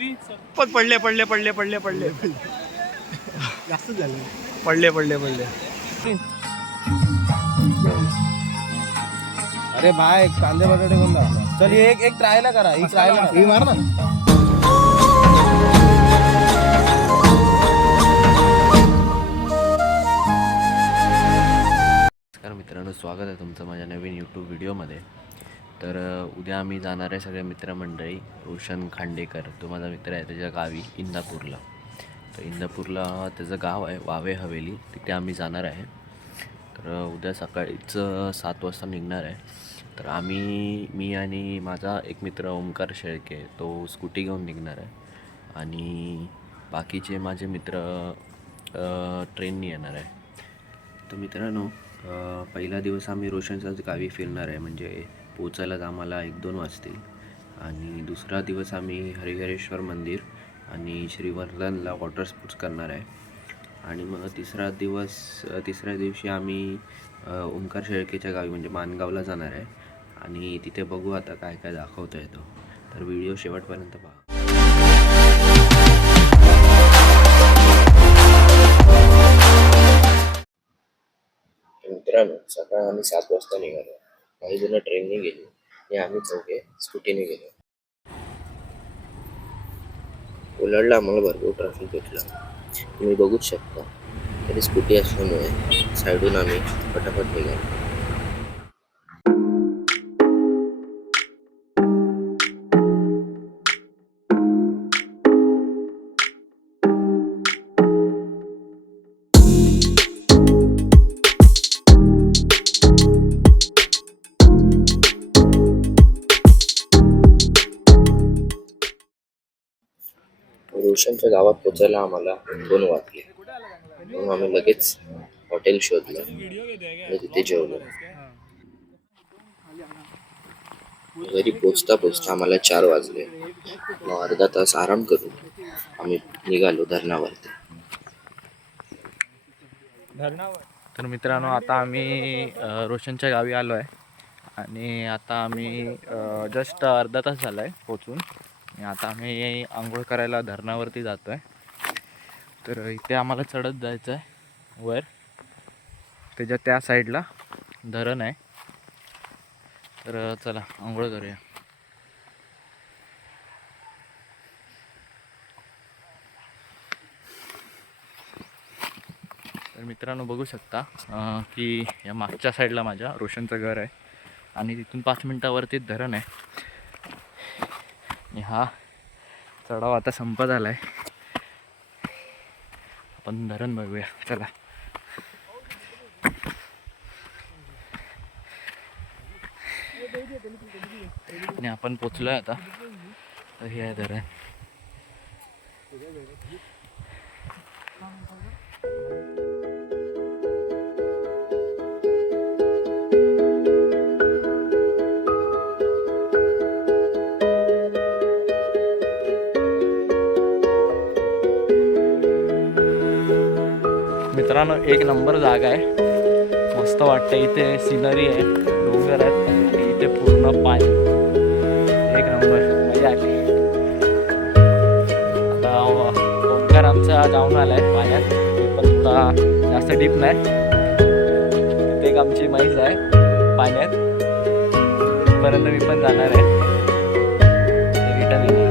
पण पडले पडले पडले पडले पडले जास्त झालं. पडले पडले पडले. अरे भाई कांदे बटाटे कोण दाखवा. चल एक एक ट्रायला करा. ही ट्रायला ही मार ना. नमस्कार मित्रांनो, स्वागत आहे तुमचं माझ्या नवीन यूट्यूब व्हिडिओमध्ये. तर उद्या आम्ही जाणार आहे सगळे मित्रमंडळी. रोशन खांडेकर तो माझा मित्र आहे, त्याच्या गावी इंदापूरला. तर इंदापूरला त्याचं गाव आहे वावे हवेली, तिथे आम्ही जाणार आहे. तर उद्या सकाळीच 7 वाजता निघणार आहे. तर मी आणि माझा एक मित्र ओमकार शेळके तो स्कूटी घेऊन निघणार आहे आणि बाकीचे माझे मित्र ट्रेननी येणार आहे. तर मित्रांनो, पहिला दिवस आम्ही रोशनच्याच गावी फिरणार आहे, म्हणजे पोचायलाच आम्हाला 1-2 वाजतील. आणि दुसरा दिवस आम्ही हरिहरेश्वर मंदिर आणि श्रीवर्धनला वॉटर स्पोर्ट्स करणार आहे. आणि मग तिसऱ्या दिवशी आम्ही ओंकार शेळकेच्या गावी म्हणजे माणगावला जाणार आहे. आणि तिथे बघू आता काय काय दाखवता येतो. तर व्हिडिओ शेवटपर्यंत पहा. मित्रांनो, सकाळी आम्ही 7 वाजता निघालो. काही जण ट्रेनने गेले आणि आम्ही चौघे स्कूटीने गेलो. उलडला आम्हाला भरपूर ट्रॅफिक भेटला, तुम्ही बघूच शकता. तरी स्कूटी असल्यामुळे साईडून आम्ही पटापट निघालो. रोशनच्या गावात पोचायला आम्हाला 2 वाजले. म्हणून आम्ही लगेच हॉटेल शोधलं आणि तिथे जेवलो. घरी पोचता आम्हाला 4 वाजले. मग अर्धा तास आराम करून आम्ही निघालो धरणावरती. तर मित्रांनो, आता आम्ही रोशनच्या गावी आलो आहे आणि आता आम्ही जस्ट अर्धा तास झाला आहे पोचून. आणि आता आम्ही आंघोळ करायला धरणावरती जातो आहे. तर इथे आम्हाला चढत जायचं आहे वर. त्याच्या त्या साईडला धरण आहे. तर चला आंघोळ करूया. तर मित्रांनो, बघू शकता की या मागच्या साईडला माझ्या रोशनचं घर आहे आणि तिथून 5 मिनटावरतीच धरण आहे. आणि हा चढाव आता संपत आला आहे. आपण धरण बघूया, चला. आणि आपण पोचलोय आता. तर हे आहे धरण. मित्रांनो, एक नंबर जागा आहे, मस्त वाटतं. इथे सिनरी आहे, डोंगर आहेत आणि इथे पूर्ण पाणी. एक नंबर, मजा आली. आता ओंकार आमचा जाऊन आला आहे पाण्यात, पण थोडा जास्त डीप नाही. तिथे एक आमची म्हैस आहे पाण्यात, तिथपर्यंत मी पण जाणार आहे. रिटर्न येणार.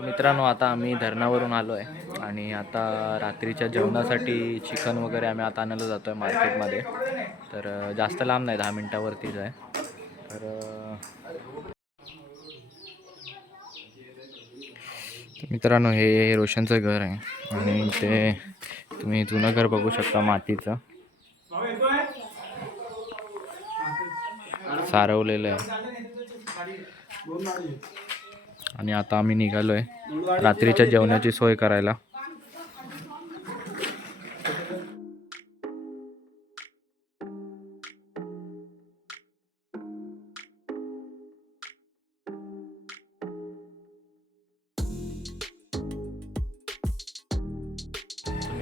मित्रांनो, आता आम्ही धरणावरून आलो आहे आणि आता रात्रीच्या जेवणासाठी चिकन वगैरे आम्ही आता आणायला जातो आहे मार्केटमध्ये. तर जास्त लांब नाही, 10 मिनटावरतीच आहे. तर मित्रांनो, हे रोशनचं घर आहे आणि ते तुम्ही जुनं घर बघू शकता, मातीचं सारवलेलं आहे. आणि आता आम्ही निघालो आहे रात्रीच्या जेवणाची सोय करायला.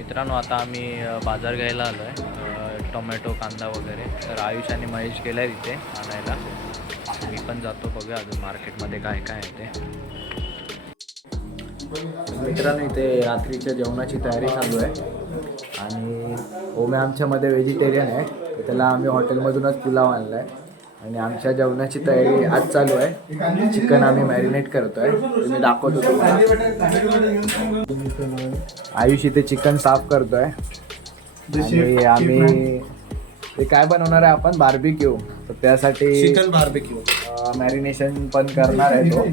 मित्रांनो आता आम्ही बाजार घ्यायला आलो आहे, टोमॅटो कांदा वगैरे. तर आयुष आणि महेश गेला आहे तिथे आणायला. मी पण जातो, बघूया अजून मार्केटमध्ये काय काय आहे ते. मित्रांनो इथे रात्रीच्या जेवणाची तयारी चालू आहे आणि ओमे आमच्यामध्ये व्हेजिटेरियन आहे, तर त्याला आम्ही हॉटेलमधूनच पुलाव आणला आहे. आणि आमच्या जेवणाची तयारी आज चालू आहे. चिकन आम्ही मॅरिनेट करतो आहे, तुम्ही दाखवतो तुम्हाला. आयुष इथे चिकन साफ करतो आहे आणि आम्ही ते काय बनवणार आहे आपण, बार्बिक्यू. तर त्यासाठी चिकन बार्बिक्यू मॅरिनेशन पण करणार आहे तो.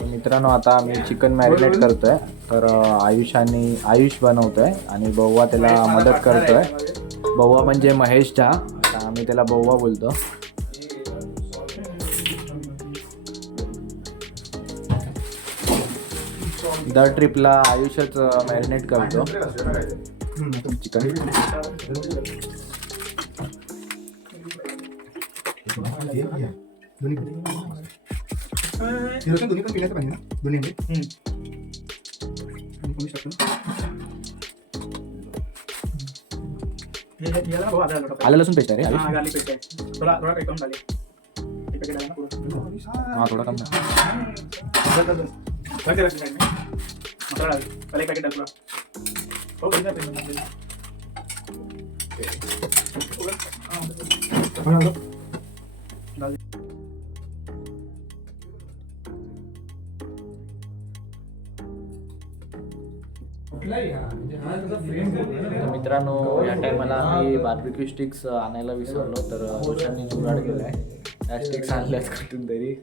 तर मित्रांनो आता आम्ही चिकन मॅरिनेट करतोय. तर आयुष बनवतोय आणि बव्वा त्याला मदत करतोय. बव्वा म्हणजे महेश झा, आता आम्ही त्याला बव्वा बोलतो. दर ट्रिपला आयुषच मॅरिनेट करतो चिकन. दोन्ही पण पिण्याचं पाहिजे ना, दोन्ही आलं लसूण पेस्ट आहे रे आयुष? थोडा काही कम झाले. हा थोडा कम. मसाला पहले एक पैकेट डाल हो डाल. तर मित्रांनो या टायमाला आम्ही बार्बिक्यू स्टिक्स आणायला विसरलो, तर रोशांनी जुगाड केलाय. त्या स्टिक्स आणल्याच कुठून तरी.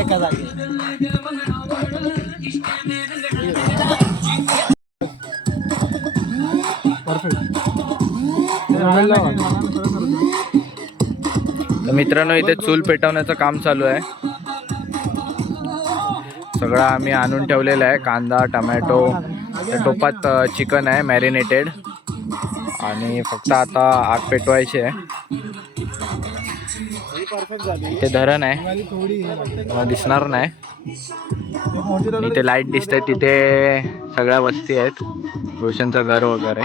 एका जागी तर मित्रांनो इथे चूल पेटवण्याचं काम चालू आहे. सगळं आम्ही आणून ठेवलेलं आहे, कांदा टमॅटो. त्या टोपात चिकन आहे मॅरिनेटेड आणि फक्त आता आग पेटवायची आहे. ते धरण आहे, मला दिसणार नाही. इथे लाईट दिसते, तिथे सगळ्या वस्ती आहेत, रोशनचं घर वगैरे.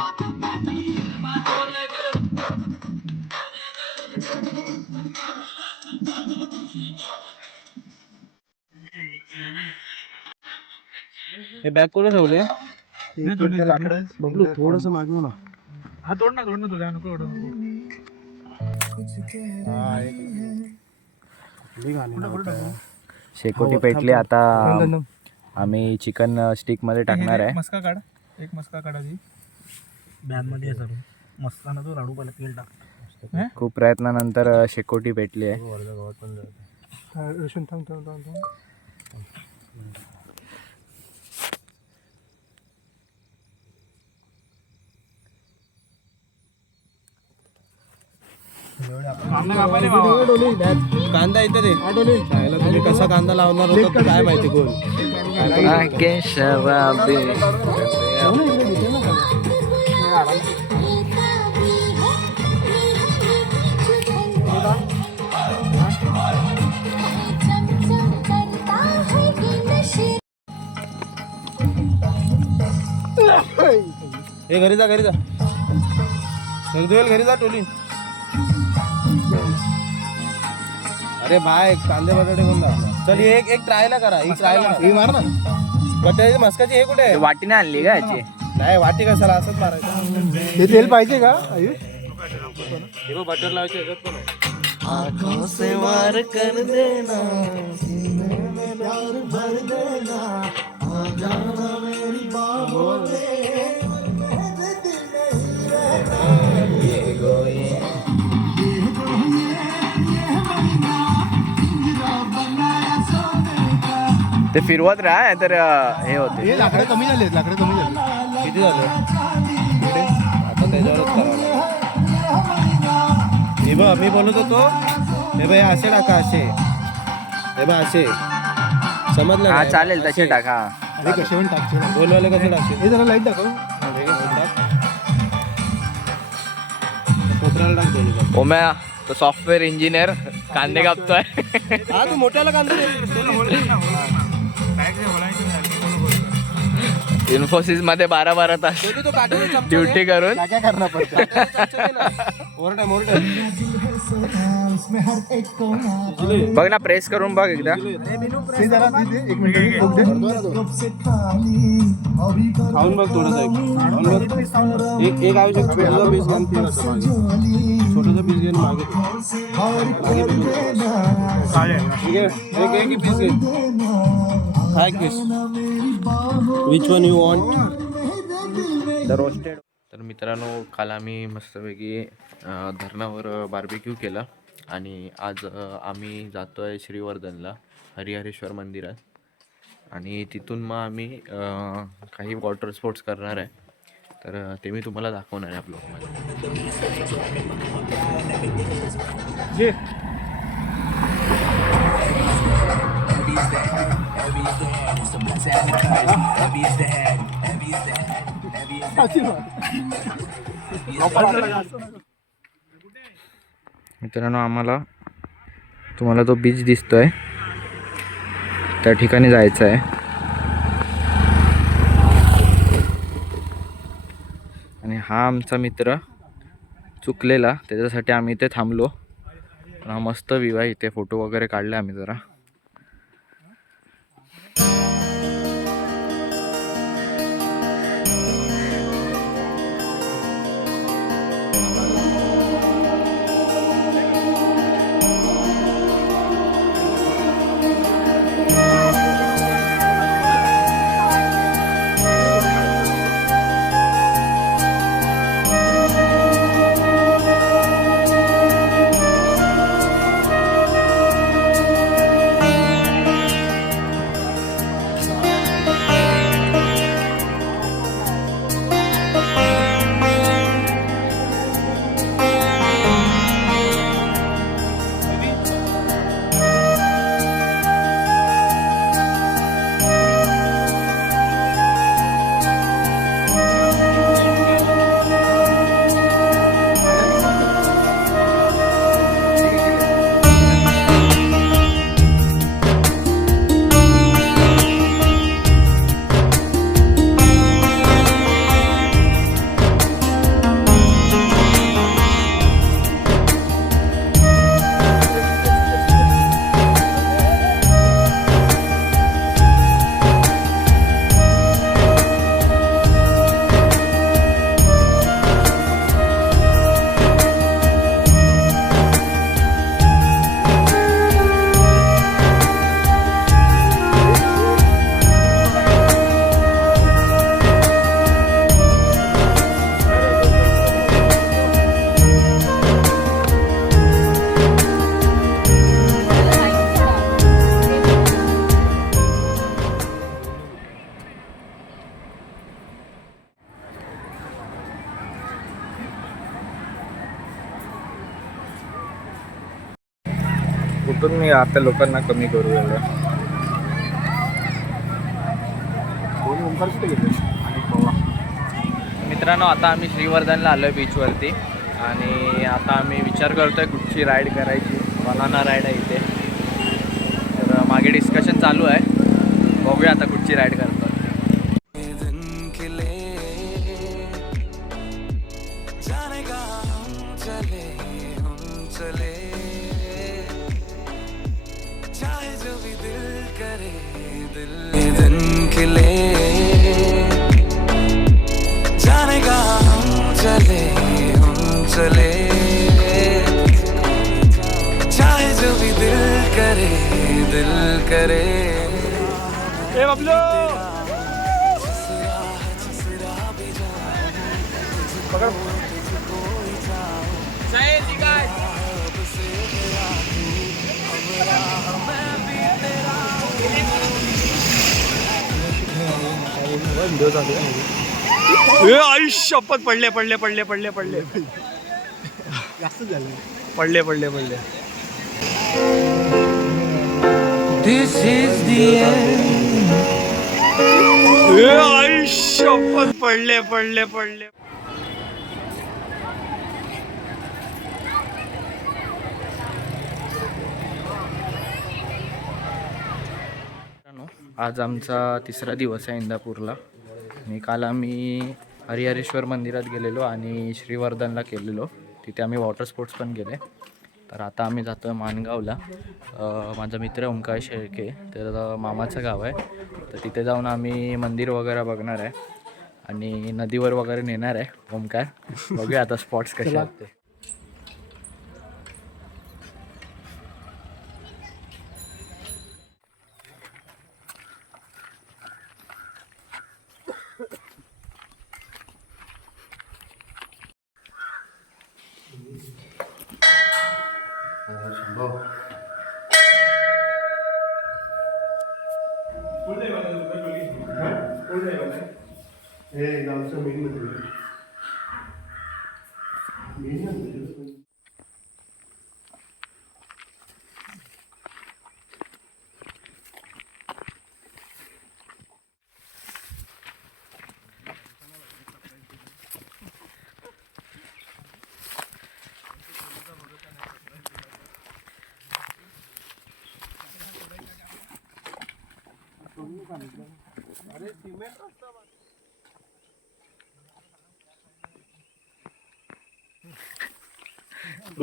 हे बॅग कोण ठेवले? बबलू थोडस मागू ना. हा तोड ना तुझ्या नको शेकोटी पेटली. आता आम्ही चिकन स्टिक मध्ये टाकणार आहे. मस्का काढा, एक मस्का काढा ती बॅग मध्ये आहे सर. मस्का ना तो लाडू पहिला तेल टाक. खूप प्रयत्नानंतर शेकोटी पेटली आहे. कांदा इथे दे. खायला तुम्ही कसा कांदा लावणार होता काय माहिती कोण. हे घरी जा, घरी जा, घरी जा टोली. अरे भाई कांदे बटाटे कोण दाखवा. चल एक एक ट्रायला करा, एक ट्रायला हे मार ना. बटाट्याची मस्काची हे कुठे आहे? वाटीने आणली का याची? नाही वाटी कशाला, असंच मारायचं. हे तेल पाहिजे का आयुष? हे बटर लावायचे ह्याच्यात पण आहे. ते फिरवत राहा तर हे होते. हे लाकडं कमी झाले, लाकडं कमी झाले. किती झालं आता त्याच्यावरच करावं लागेल. हे बघ मी बोलत होतो, हे बघ असे टाका, असे हे बघ असे, समजलं हा काय? चालेल तसे असे. टाका. गोलवाले कसं टाकशील हे जरा लाईट दाखव कोपऱ्याला टाक दोन ओम्या तो सॉफ्टवेअर इंजिनियर कांदे कापतोय. हा तू मोठ्याला कांदे इन्फोसिस मध्ये 12 तास तो काढून ड्युटी करून काय करणार मोरटे बघ ना, प्रेस करून बघ एकदा. खाऊन बघ थोडंसं एक आवश्यक छोटासा पीस घेऊन छोटासा पीस घेऊन मागे ठीक आहे एक पीस घे हा एक piece which one you want the roasted. तर मित्रांनो, काल आम्ही मस्तपैकी धरणावर बार्बेक्यू केला आणि आज आम्ही जातो आहे श्रीवर्धनला, हरिहरेश्वर मंदिरात. आणि तिथून मग आम्ही काही वॉटर स्पोर्ट्स करणार आहे. तर ते मी तुम्हाला दाखवणार आहे आपल्या ब्लॉगमध्ये. मित्रांनो, तुम्हाला तो बीच दिसतोय त्या ठिकाणी जायचं आहे. आणि हा आमचा मित्र चुकलेला, त्याच्यासाठी आम्ही इथे थांबलो. पण हा मस्त व्ह्यू आहे, इथे फोटो वगैरे काढले आम्ही जरा. कुठून मी आता लोकांना कमी करू एवढं. मित्रांनो, आता आम्ही श्रीवर्धनला आलो आहे बीचवरती. आणि आता आम्ही विचार करतो आहे कुठची राईड करायची. बनाना राईड आहे इथे. तर मागे डिस्कशन चालू आहे, बघूया आता कुठची राईड करतो. जाने का हम चले चाहे जो भी दिल करे ए बबलू पकड़ आई शपथ पडले जास्त झाले पडले. This is the end. पडले पडले पडले. आज आमचा तिसरा दिवस आहे इंदापूरला. आणि काल आम्ही हरिहरेश्वर मंदिरात गेलेलो आणि श्रीवर्धनला केलेलो. तिथे आम्ही वॉटर स्पोर्ट्स पण केले. तर आता आम्ही जातो आहे माणगावला. माझा मित्र ओंकार शेळके, तर मामाचं गाव आहे. तर तिथे जाऊन आम्ही मंदिर वगैरे बघणार आहे आणि नदीवर वगैरे नेणार आहे ओंकार. बघूया आता स्पॉट्स कसे आहेत ते.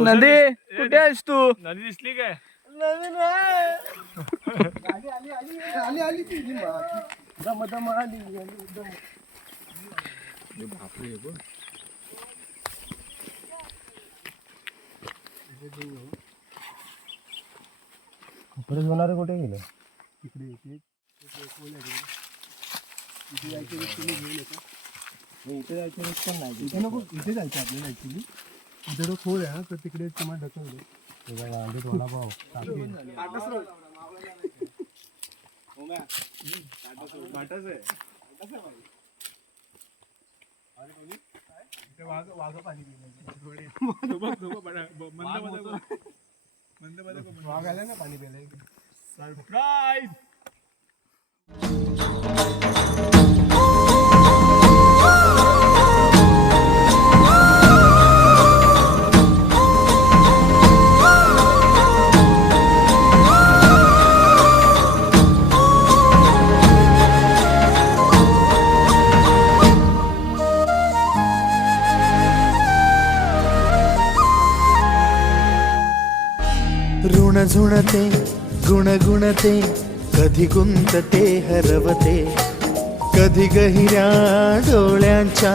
नदी कुठे आहेस तू? नदी दिसली काय? कपडे धुणारे कुठे गेले? इथे जायचं पण नाही. इथे नको, इथे जायचं आपल्याला ऍक्च्युली. इथे तो खोल आहे ना, तर तिकडे तुम्हाला ढकलले. वडापाव वाघ आला ना पाणी प्यायला. सरप्राईज. ऋण झुणते गुणगुणते कधी गुंतते हरवते कधी गहिऱ्या डोळ्यांच्या